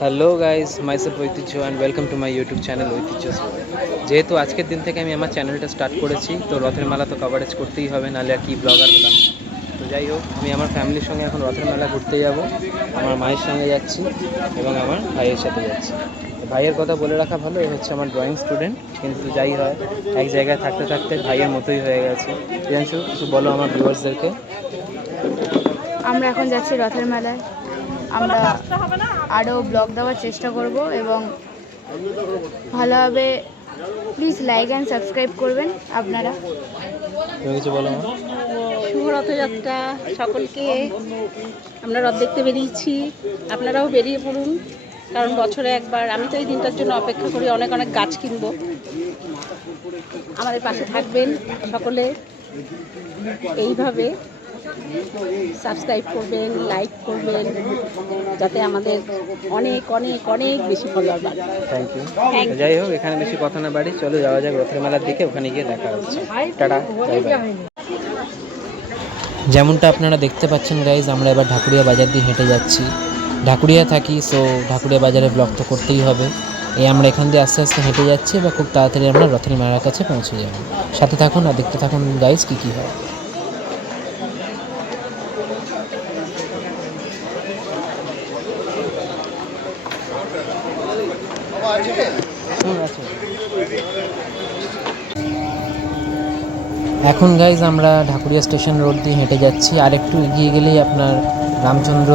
Hello guys, myself Aitihya and welcome to my YouTube channel Aitihya's world. যেহেতু আজকের দিন থেকে আমি আমার চ্যানেলটা স্টার্ট করেছি, তো রথের মেলা তো কভারেজ করতেই হবে, নাহলে আর কি ব্লগার হলাম। তো যাই হোক, আমি আমার ফ্যামিলির সঙ্গে এখন রথের মেলা ঘুরতে যাব। আমার মায়ের সঙ্গে যাচ্ছি এবং আমার ভাইয়ের সাথে যাচ্ছি। তো ভাইয়ের কথা বলে রাখা ভালো, এ হচ্ছে আমার ড্রয়িং স্টুডেন্ট, কিন্তু যাই হয় এক জায়গায় থাকতে থাকতে ভাইয়ের মতোই হয়ে গেছে। জানছো, কিছু বলো আমার ভিউয়ার্সদেরকে। আমরা এখন যাচ্ছি রথের মেলায়। আমরা আরও ব্লগ দেওয়ার চেষ্টা করব এবং ভালোভাবে প্লিজ লাইক অ্যান্ড সাবস্ক্রাইব করবেন আপনারা। তুমি কিছু বলো আমার। শুভ রথযাত্রা সকলকে। আমরা রথ দেখতে বেরিয়েছি, আপনারাও বেরিয়ে পড়ুন, কারণ বছরে একবার। আমি তো এই দিনটার জন্য অপেক্ষা করি, অনেক অনেক গাছ কিনবো। আমাদের পাশে থাকবেন সকলে, এইভাবে সাবস্ক্রাইব করবেন, লাইক করবেন, যাতে আমাদের অনেক অনেক অনেক বেশি ফলোয়ার বাড়ে। Thank you. যাই হোক, এখানে বেশি কথা না বাড়ি, চলো যাওয়া যাক রথের মেলার দিকে, ওখানে গিয়ে দেখা হচ্ছে। Tata, bye by. যেমনটা আপনারা দেখতে পাচ্ছেন গাইজ, আমরা এবার ঢাকুরিয়া বাজার দিয়ে হেঁটে যাচ্ছি। ঢাকুরিয়া থাকি, সো ঢাকুরিয়া বাজারে ব্লগ তো করতেই হবে। আমরা এখান দিয়ে আস্তে আস্তে হেঁটে যাচ্ছি, বা খুব তাড়াতাড়ি আমরা রথের মেলার কাছে পৌঁছে যাব। সাথে থাকুন আর দেখতে থাকুন গাইজ কী কী হয়। এখন গাইজ আমরা ঢাকুরিয়া স্টেশন রোড দিয়ে হেঁটে যাচ্ছি। আর একটু এগিয়ে গেলেই আপনার রামচন্দ্র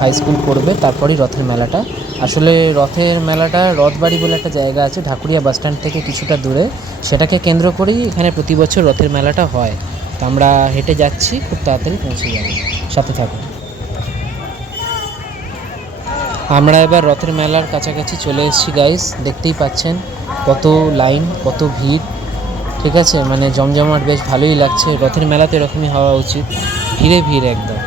হাই স্কুল পড়বে, তারপরেই রথের মেলাটা। আসলে রথের মেলাটা রথবাড়ি বলে একটা জায়গা আছে ঢাকুরিয়া বাসস্ট্যান্ড থেকে কিছুটা দূরে, সেটাকে কেন্দ্র করেই এখানে প্রতি বছর রথের মেলাটা হয়। তো আমরা হেঁটে যাচ্ছি, খুব তাড়াতাড়ি পৌঁছে যাব, সাথে থাকুন। আমরা এবার রথের মেলার কাছাকাছি চলে এসেছি গাইজ, দেখতেই পাচ্ছেন কত লাইন, কত ভিড়। ঠিক আছে, মানে জমজমাট বেশ ভালোই লাগছে। রথের মেলাতে এরকমই হওয়া উচিত, ভিড়ে ভিড় একদম।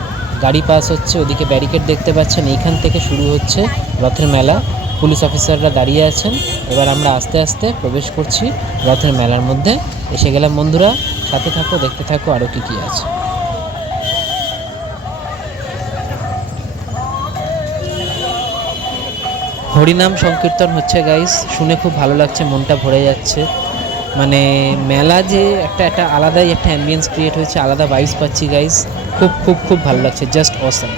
গাড়ি পাস হচ্ছে, ওদিকে ব্যারিকেড দেখতে পাচ্ছেন, এইখান থেকে শুরু হচ্ছে রথের মেলা। পুলিশ অফিসাররা দাঁড়িয়ে আছেন। এবার আমরা আস্তে আস্তে প্রবেশ করছি রথের মেলার মধ্যে। এসে গেলাম বন্ধুরা, সাথে থাকো, দেখতে থাকো আরও কী কী আছে। হরিনাম সংকীর্তন হচ্ছে গাইস, শুনে খুব ভালো লাগছে, মনটা ভরে যাচ্ছে। মানে মেলা যে একটা একটা আলাদাই একটা অ্যাম্বিয়েন্স ক্রিয়েট হয়েছে, আলাদা ভাইবস পাচ্ছি গাইস। খুব খুব খুব ভালো লাগছে, জাস্ট অসাম।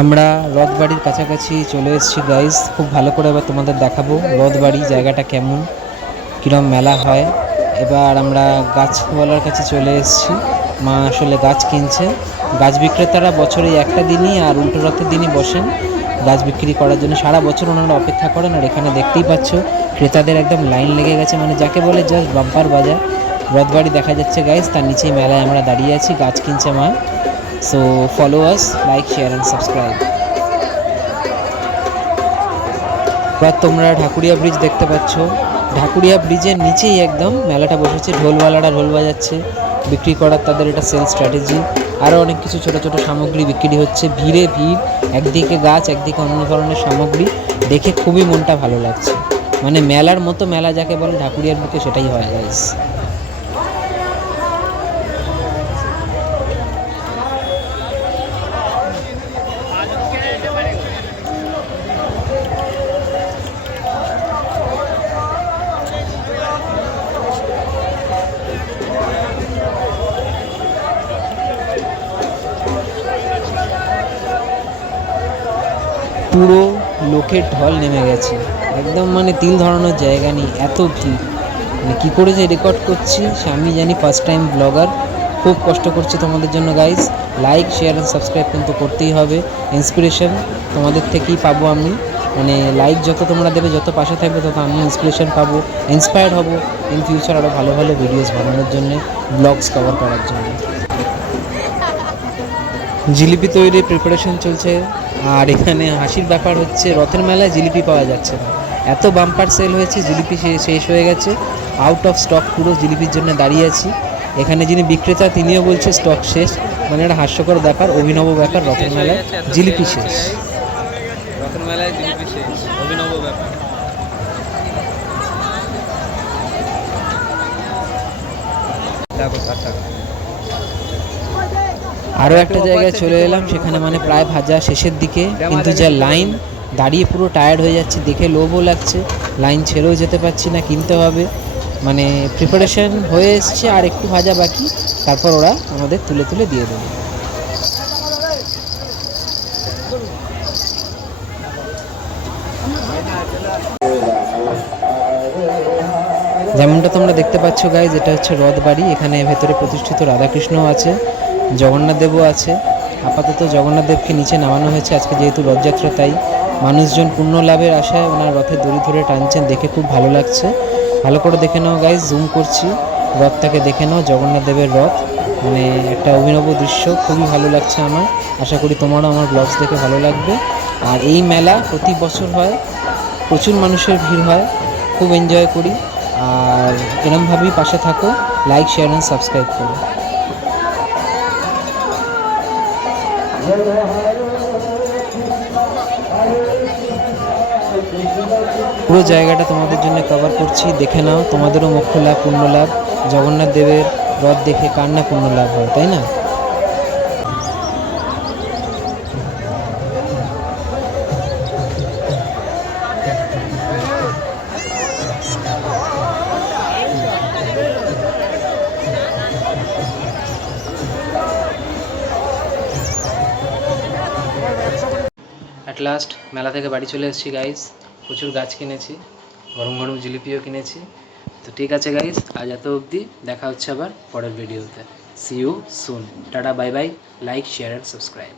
আমরা রথবাড়ির কাছাকাছি চলে এসেছি গাইস। খুব ভালো করে এবার তোমাদের দেখাবো রথবাড়ি জায়গাটা কেমন, কীরকম মেলা হয়। এবার আমরা গাছওয়ালার কাছে চলে এসেছি। মা আসলে গাছ কিনছে। গাছ বিক্রেতারা বছরে একটা দিনই আর উল্টো রথের দিনই বসেন গাছ বিক্রি করার জন্য। সারা বছর ওনারা অপেক্ষা করেন। আর এখানে দেখতেই পাচ্ছ ক্রেতাদের একদম লাইন লেগে গেছে, মানে যাকে বলে জাস্ট বাম্পার বাজার। রথবাড়ি দেখা যাচ্ছে গাইস, তার নিচেই মেলায় আমরা দাঁড়িয়ে আছি, গাছ কিনছে মা। So follow us, like, share and subscribe. এবার তোমরা ঢাকুরিয়া ব্রিজ দেখতে পাচ্ছ। ঢাকুরিয়া ব্রিজের নিচেই একদম মেলাটা বসেছে। ঢোলওয়ালারা ঢোল বাজাচ্ছে, বিক্রি করার তাদের এটা সেল স্ট্র্যাটেজি। আরও অনেক কিছু ছোটো ছোটো সামগ্রী বিক্রি হচ্ছে, ভিড়ে ভিড়। একদিকে গাছ, একদিকে অন্য ধরনের সামগ্রী, দেখে খুবই মনটা ভালো লাগছে। মানে মেলার মতো মেলা যাকে বলে ঢাকুরিয়ার বুকে, সেটাই হয় গাইস। পুরো লোকের ঢল নেমে গেছে একদম, মানে তিল ধরানোর জায়গা নেই, এত ভিড়। মানে কী করে যে রেকর্ড করছি সে আমি জানি, ফার্স্ট টাইম ব্লগার, খুব কষ্ট করছি তোমাদের জন্য guys. Like share and subscribe কিন্তু করতেই হবে। ইন্সপিরেশন তোমাদের থেকেই পাবো আমি, মানে লাইক যত তোমরা দেবে, যত পাশে থাকবে, তত আমি ইন্সপিরেশন পাবো, ইন্সপায়ার্ড হব ইন ফিউচার আরও ভালো ভালো ভিডিওস বানানোর জন্য, ব্লগস কভার করার জন্য। জিলিপি তৈরির প্রিপারেশন চলছে। আর এখানে হাসির ব্যাপার হচ্ছে, রথের মেলায় জিলিপি পাওয়া যাচ্ছে না, এত বাম্পার সেল হয়েছে, জিলিপি শেষ হয়ে গেছে, আউট অফ স্টক পুরো, জিলিপির জন্য দাঁড়িয়ে আছি। এখানে যিনি বিক্রেতা তিনিও বলছে স্টক শেষ, মানে একটা হাস্যকর ব্যাপার, অভিনব ব্যাপার, রথের মেলায় জিলিপি শেষ। রথের মেলায় জিলিপি শেষ, অভিনব ব্যাপার। আরও একটা জায়গায় চলে এলাম, সেখানে মানে প্রায় ভাজা শেষের দিকে, কিন্তু যা লাইন, দাঁড়িয়ে পুরো টায়ার্ড হয়ে যাচ্ছে, দেখে লোভও লাগছে, লাইন ছেড়েও যেতে পারছি না, কিনতে হবে। মানে প্রিপারেশন হয়ে এসছে, আর একটু ভাজা বাকি, তারপর ওরা আমাদের তুলে তুলে দিয়ে দেবে। যেমনটা তোমরা দেখতে পাচ্ছ গাইজ, এটা হচ্ছে রথবাড়ি। এখানে ভেতরে প্রতিষ্ঠিত রাধাকৃষ্ণও আছে, জগন্নাথ দেবও আছে। আপাতত জগন্নাথ দেবকে নিচে নামানো হয়েছে আজকে, যেহেতু রথযাত্রা, তাই মানুষজন পুণ্য লাভের আশায় ওনার রথের দড়ি ধরে টানছেন, দেখে খুব ভালো লাগছে। ভালো করে দেখে নাও গাইজ, জুম করছি, রথটাকে দেখে নাও, জগন্নাথ দেবের রথ, মানে একটা অভিনব দৃশ্য, খুবই ভালো লাগছে আমার। আশা করি তোমারও আমার ব্লগস দেখে ভালো লাগবে। আর এই মেলা প্রতি বছর হয়, প্রচুর মানুষের ভিড় হয়, খুব এনজয় করি। আর এরমভাবেই পাশে থাকো, লাইক শেয়ার অ্যান্ড সাবস্ক্রাইব করো। পুরো জায়গাটা তোমাদের জন্য কভার করছি, দেখে নাও, তোমাদেরও মোক্ষ লাভ, পুণ্য লাভ। জগন্নাথ দেবের রথ দেখে কার না পুণ্য লাভ হয়, তাই না? অ্যাট লাস্ট মেলা থেকে বাড়ি চলে এসেছি গাইজ, প্রচুর গাছ কিনেছি, গরম গরম জিলিপিও কিনেছি। তো ঠিক আছে গাইজ, আজ এত অবধি, দেখা হচ্ছে আবার পরের ভিডিওতে। See you soon, tata, bye bye, like share and subscribe.